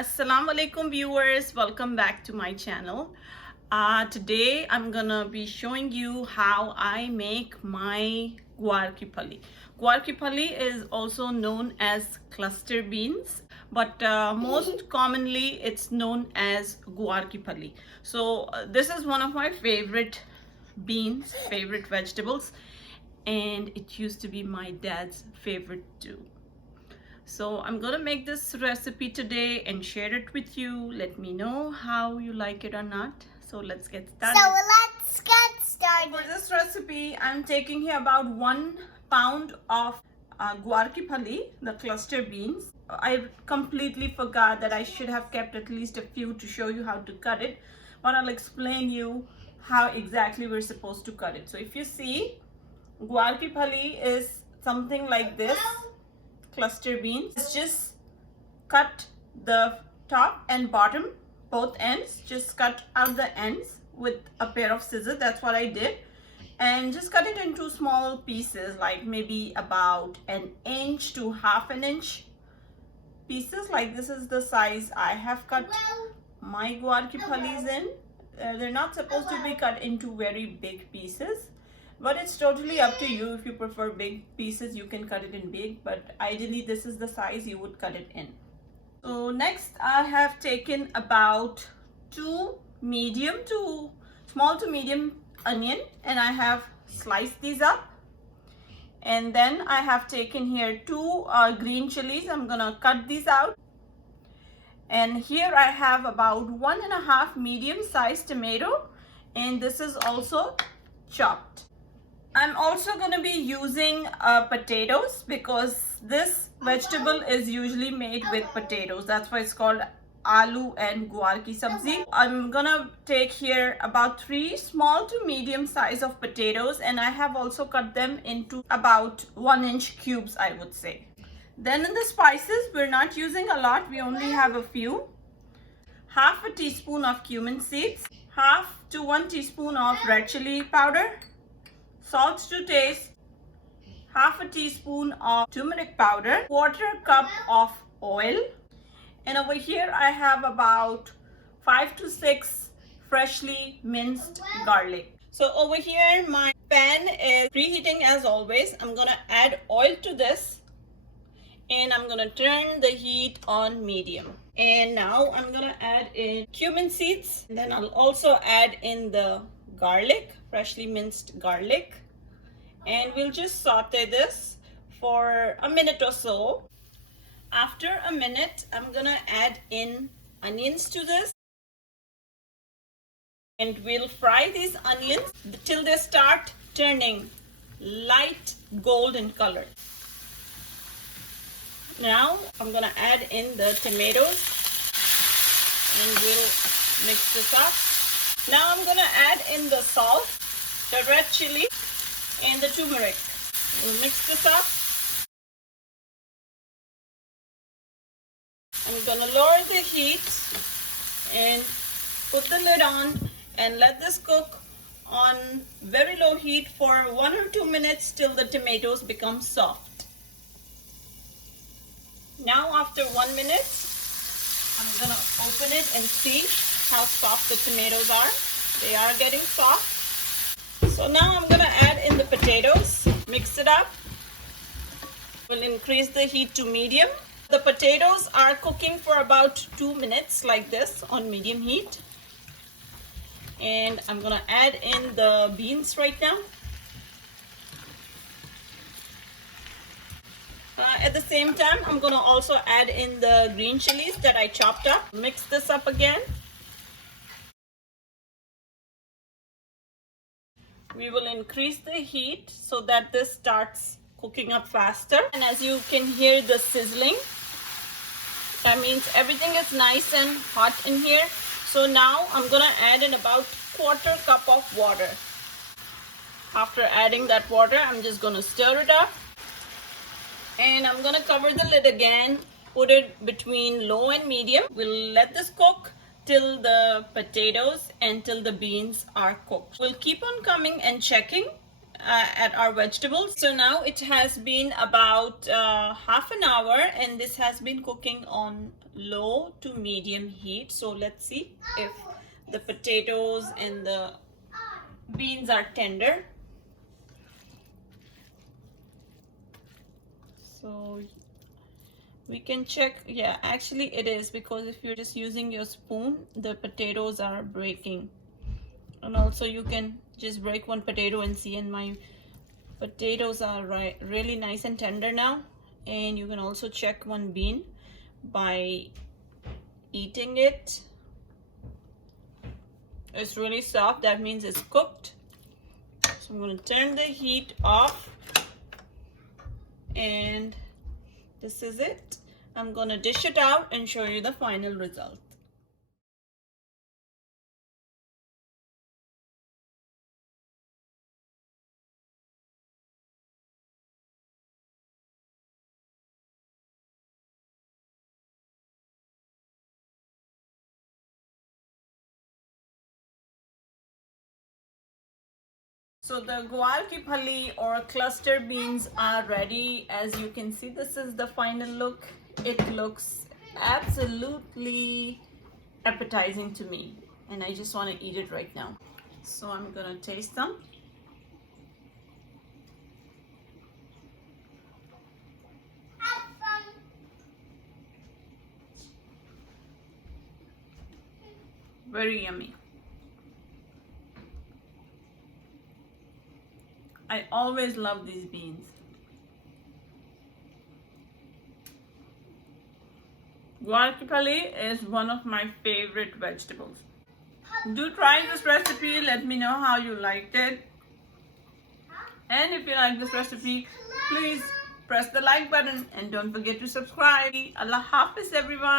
Assalamu alaikum viewers, welcome back to my channel. Today I'm gonna be showing you how I make my guar ki phali. Guar ki phali is also known as cluster beans, but most commonly it's known as guar ki phali. So this is one of my favorite beans, favorite vegetables, and it used to be my dad's favorite too. So I'm gonna make this recipe today and share it with you. Let me know how you like it or not. So let's get started. So let's get started. For this recipe, I'm taking here about 1 pound of guar ki phali, the cluster beans. I completely forgot that I should have kept at least a few to show you how to cut it, but I'll explain you how exactly we're supposed to cut it. So if you see, guar ki phali is something like this. Cluster beans. Just cut the top and bottom, both ends. Just cut out the ends with a pair of scissors. That's what I did. And just cut it into small pieces, like maybe about 1 inch to half an inch pieces. Like this is the size I have cut my guar ki phalis in. They're not supposed to be cut into very big pieces, but it's totally up to you. If you prefer big pieces, you can cut it in big, but ideally this is the size you would cut it in. So next I have taken about 2 small to medium onion, and I have sliced these up. And then I have taken here 2 green chilies. I'm gonna cut these out. And here I have about 1.5 medium-sized tomato, and this is also chopped. I'm also going to be using potatoes, because this vegetable is usually made with potatoes. That's why it's called aloo and guar ki sabzi. I'm gonna take here about 3 small to medium size of potatoes, and I have also cut them into about 1-inch cubes, I would say. Then in the spices, we're not using a lot, we only have a few. Half a teaspoon of cumin seeds, half to 1 teaspoon of red chili powder, salt to taste, half a teaspoon of turmeric powder, 1/4 cup of oil, and over here I have about 5 to 6 freshly minced garlic. So over here my pan is preheating as always. I'm gonna add oil to this, and I'm gonna turn the heat on medium. And now I'm gonna add in cumin seeds, and then I'll also add in the garlic, freshly minced garlic, and we'll just saute this for a minute or so. After a minute, I'm gonna add in onions to this, and we'll fry these onions till they start turning light golden color. Now I'm gonna add in the tomatoes, and we'll mix this up. Now I'm gonna add in the salt, the red chili, and the turmeric. We'll mix this up. I'm gonna lower the heat and put the lid on and let this cook on very low heat for 1 or 2 minutes till the tomatoes become soft. Now after 1 minute, I'm gonna open it and see how soft the tomatoes are. They are getting soft. So now I'm gonna add in the potatoes, mix it up. We'll increase the heat to medium. The potatoes are cooking for about 2 minutes like this on medium heat. And I'm gonna add in the beans right now. At the same time, I'm gonna also add in the green chilies that I chopped up. Mix this up again. We will increase the heat so that this starts cooking up faster. And as you can hear the sizzling, that means everything is nice and hot in here. So now I'm gonna add in about 1/4 cup of water. After adding that water, I'm just gonna stir it up. And I'm gonna cover the lid again, put it between low and medium. We'll let this cook till the potatoes and till the beans are cooked. We'll keep on coming and checking at our vegetables. So now it has been about half an hour, and this has been cooking on low to medium heat. So let's see if the potatoes and the beans are tender. So we can check. Yeah, actually it is, because if you're just using your spoon, the potatoes are breaking. And also you can just break one potato and see, and my potatoes are really nice and tender now. And you can also check one bean by eating it. It's really soft, that means it's cooked. So I'm going to turn the heat off, and this is it. I'm going to dish it out and show you the final result. So the guar ki phali or cluster beans are ready. As you can see, this is the final look. It looks absolutely appetizing to me, and I just want to eat it right now. So I'm gonna taste them. Very yummy. I always love these beans. Guar ki phali is one of my favorite vegetables. Do try this recipe. Let me know how you liked it. And if you like this recipe, please press the like button and don't forget to subscribe. Allah Hafiz everyone.